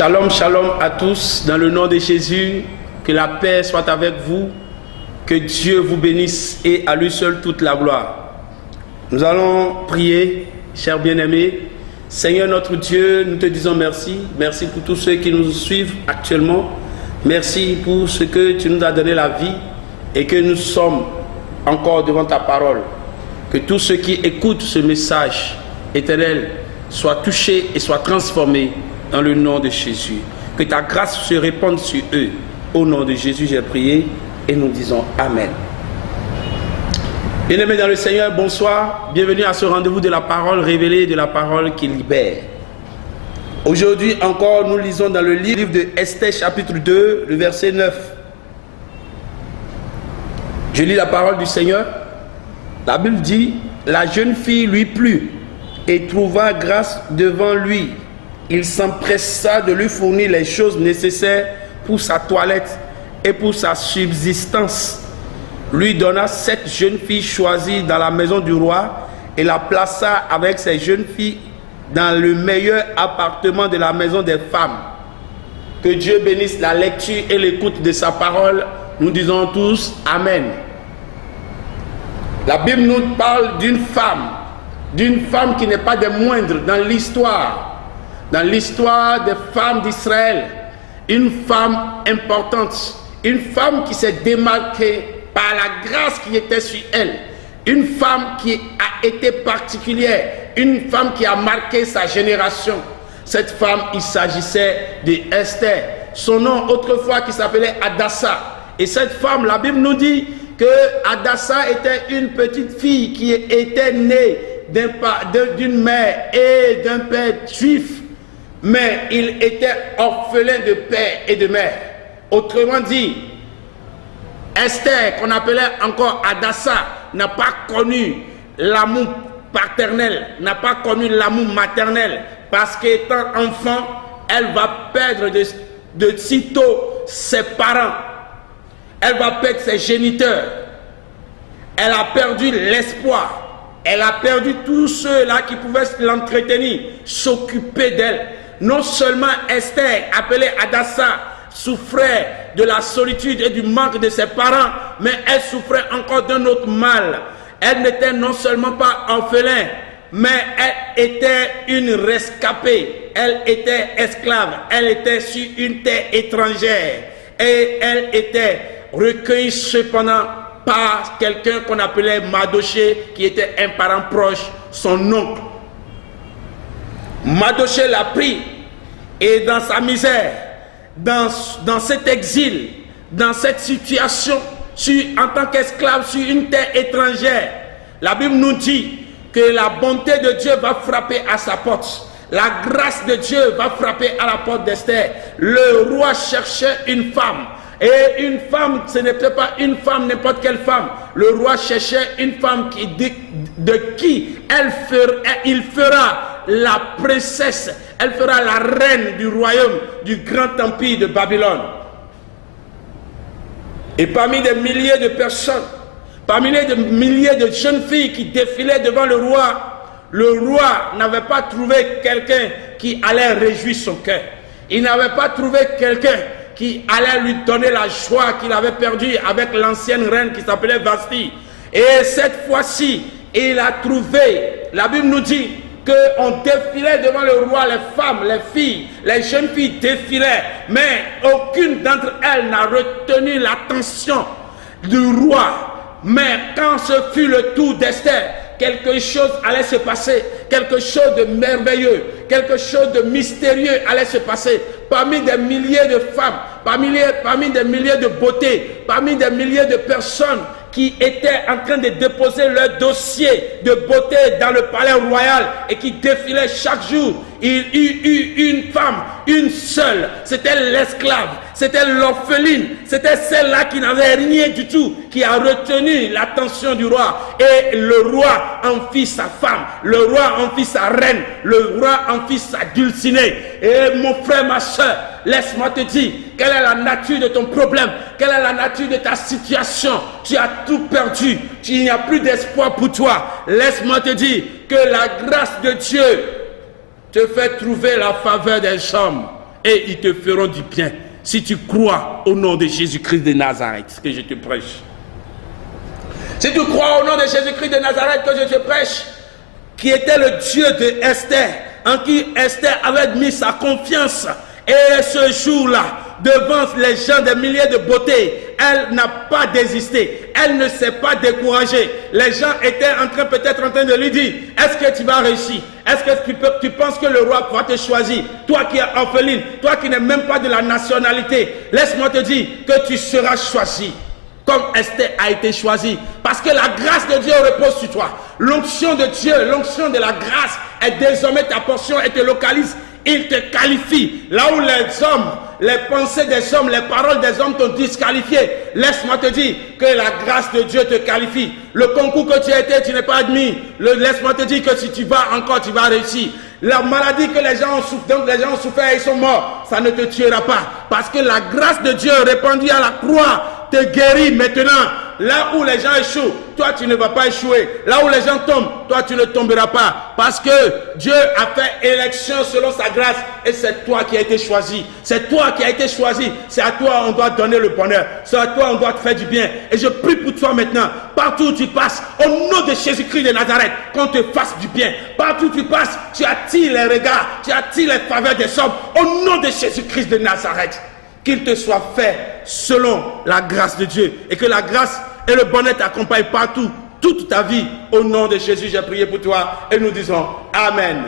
Shalom, shalom à tous, dans le nom de Jésus, que la paix soit avec vous, que Dieu vous bénisse et à lui seul toute la gloire. Nous allons prier, chers bien-aimés. Seigneur notre Dieu, nous te disons merci. Merci pour tous ceux qui nous suivent actuellement. Merci pour ce que tu nous as donné la vie et que nous sommes encore devant ta parole. Que tous ceux qui écoutent ce message éternel soient touchés et soient transformés dans le nom de Jésus. Que ta grâce se répande sur eux. Au nom de Jésus, j'ai prié et nous disons Amen. Bien-aimés dans le Seigneur, bonsoir. Bienvenue à ce rendez-vous de la parole révélée, de la parole qui libère. Aujourd'hui encore, nous lisons dans le livre de Esther, chapitre 2, le verset 9. Je lis la parole du Seigneur. La Bible dit, la jeune fille lui plut et trouva grâce devant lui. Il s'empressa de lui fournir les choses nécessaires pour sa toilette et pour sa subsistance. Lui donna 7 jeunes filles choisies dans la maison du roi et la plaça avec ces jeunes filles dans le meilleur appartement de la maison des femmes. Que Dieu bénisse la lecture et l'écoute de sa parole. Nous disons tous Amen. La Bible nous parle d'une femme qui n'est pas des moindres dans l'histoire des femmes d'Israël, une femme importante, une femme qui s'est démarquée par la grâce qui était sur elle, une femme qui a été particulière, une femme qui a marqué sa génération. Cette femme, il s'agissait d'Esther, son nom autrefois qui s'appelait Hadassa. Et cette femme, la Bible nous dit que Hadassa était une petite fille qui était née d'une mère et d'un père juif. Mais il était orphelin de père et de mère. Autrement dit, Esther, qu'on appelait encore Hadassa, n'a pas connu l'amour paternel, n'a pas connu l'amour maternel, parce qu'étant enfant, elle va perdre de sitôt ses parents. Elle va perdre ses géniteurs. Elle a perdu l'espoir. Elle a perdu tous ceux-là qui pouvaient l'entretenir, s'occuper d'elle. Non seulement Esther, appelée Hadassa, souffrait de la solitude et du manque de ses parents, mais elle souffrait encore d'un autre mal. Elle n'était non seulement pas orphelin, mais elle était une rescapée. Elle était esclave. Elle était sur une terre étrangère. Et elle était recueillie cependant par quelqu'un qu'on appelait Mardochée, qui était un parent proche, son oncle. Mardochée l'a pris et dans sa misère, dans cet exil, dans cette situation, en tant qu'esclave sur une terre étrangère, la Bible nous dit que la bonté de Dieu va frapper à sa porte. La grâce de Dieu va frapper à la porte d'Esther. Le roi cherchait une femme. Et une femme, ce n'était pas une femme, n'importe quelle femme. Le roi cherchait une femme de qui il fera la princesse, elle fera la reine du royaume, du grand empire de Babylone. Et parmi des milliers de personnes, parmi des milliers de jeunes filles qui défilaient devant le roi n'avait pas trouvé quelqu'un qui allait réjouir son cœur. Il n'avait pas trouvé quelqu'un qui allait lui donner la joie qu'il avait perdue avec l'ancienne reine qui s'appelait Vasti. Et cette fois-ci, il a trouvé, la Bible nous dit qu'on défilait devant le roi, les femmes, les filles, les jeunes filles défilaient, mais aucune d'entre elles n'a retenu l'attention du roi. Mais quand ce fut le tour d'Esther, quelque chose allait se passer, quelque chose de merveilleux, quelque chose de mystérieux allait se passer. Parmi des milliers de femmes, parmi des milliers de beautés, parmi des milliers de personnes qui étaient en train de déposer leur dossier de beauté dans le palais royal et qui défilaient chaque jour, il y eut une femme, une seule, c'était l'esclave, c'était l'orpheline, c'était celle-là qui n'avait rien du tout, qui a retenu l'attention du roi. Et le roi en fit sa femme, le roi en fit sa reine, le roi en fit sa dulcinée. Et mon frère, ma soeur, laisse-moi te dire, quelle est la nature de ton problème, quelle est la nature de ta situation. Tu as tout perdu, il n'y a plus d'espoir pour toi. Laisse-moi te dire que la grâce de Dieu te fait trouver la faveur des hommes. et ils te feront du bien. Si tu crois au nom de Jésus-Christ de Nazareth, que je te prêche. Si tu crois au nom de Jésus-Christ de Nazareth, que je te prêche, qui était le Dieu de Esther, en qui Esther avait mis sa confiance, et ce jour-là, devant les gens des milliers de beauté, elle n'a pas désisté, elle ne s'est pas découragée. Les gens étaient peut-être en train de lui dire, est-ce que tu vas réussir? Est-ce que tu penses que le roi va te choisir? Toi qui es orpheline, toi qui n'es même pas de la nationalité, laisse-moi te dire que tu seras choisi. Comme Esther a été choisie. Parce que la grâce de Dieu repose sur toi. L'onction de Dieu, l'onction de la grâce est désormais ta portion et te localise. Il te qualifie. Là où les hommes, les pensées des hommes, les paroles des hommes t'ont disqualifié, laisse-moi te dire que la grâce de Dieu te qualifie. Le concours que tu as été, tu n'es pas admis. Laisse-moi te dire que si tu vas encore, tu vas réussir. La maladie que les gens ont souffert, donc les gens ont souffert et ils sont morts, ça ne te tuera pas. Parce que la grâce de Dieu répandue à la croix te guérit maintenant. Là où les gens échouent, toi tu ne vas pas échouer. Là où les gens tombent, toi tu ne tomberas pas. Parce que Dieu a fait élection selon sa grâce et c'est toi qui as été choisi. C'est toi qui as été choisi. C'est à toi on doit donner le bonheur. C'est à toi on doit te faire du bien. Et je prie pour toi maintenant. Partout où tu passes, au nom de Jésus-Christ de Nazareth, qu'on te fasse du bien. Partout où tu passes, tu attires les regards, tu attires les faveurs des hommes. Au nom de Jésus-Christ de Nazareth, qu'il te soit fait selon la grâce de Dieu. Et que la grâce et le bonheur t'accompagnent partout, toute ta vie. Au nom de Jésus, j'ai prié pour toi et nous disons Amen.